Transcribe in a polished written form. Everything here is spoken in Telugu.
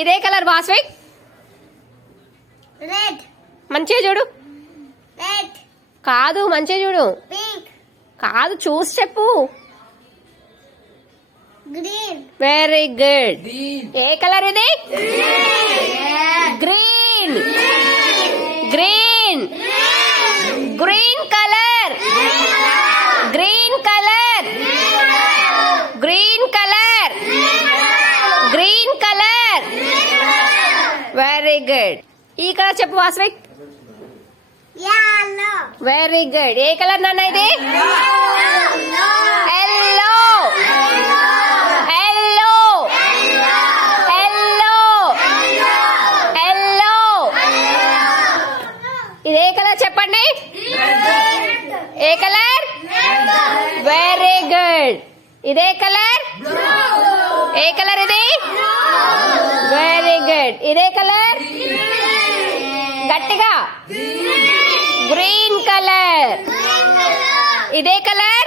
ఇదే కలర్ వాస్విక్. రెడ్. మంచిగా చూడు. రెడ్. కాదు మంచిగా చూడు. పింక్. కాదు చూసి చెప్పు. గ్రీన్. Very good. ఏ కలర్ ఇది? Green. Green. Green colour. Green colour. Green colour. Green colour. Very good. ఈ కలర్ చెప్పు వాస్విక్. yellow. Very good. ఏ కలర్ నాన్న ఇది? ఎల్లో. ఎల్లో. ఎల్లో. ఎల్లో. ఇదే కలర్ చెప్పండి. ఏ కలర్? Very good. ఇదే కలర్? ఏ కలర్ ఇది? Very good. ఇదే కలర్? గట్టిగా. Green colour. ఇదే కలర్?